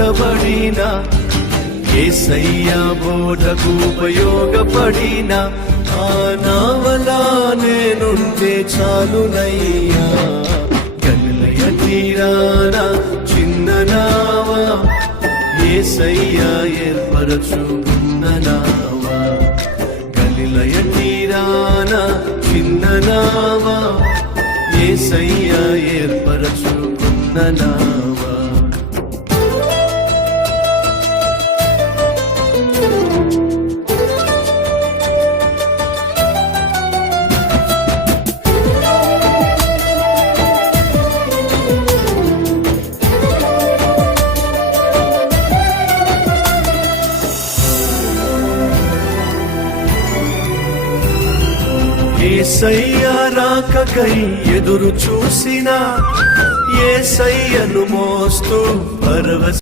తోడబడిన యేసయ్యా బోధకు ఉపయోగపడిన ఆ నావలా నేనుంటే చాలునయ్యా. గలిలయ తీరాన చిన్న నావా యేసయ్యా ఏర్పరచుకున్న నావా. గలిలయ తీరాన చిన్న నావా యేసయ్యా ఏర్పరచుకున్న నావా. యేసయ్యా రాకకై ఎదురు చూసిన యేసయ్యను మోస్తూ పరవశ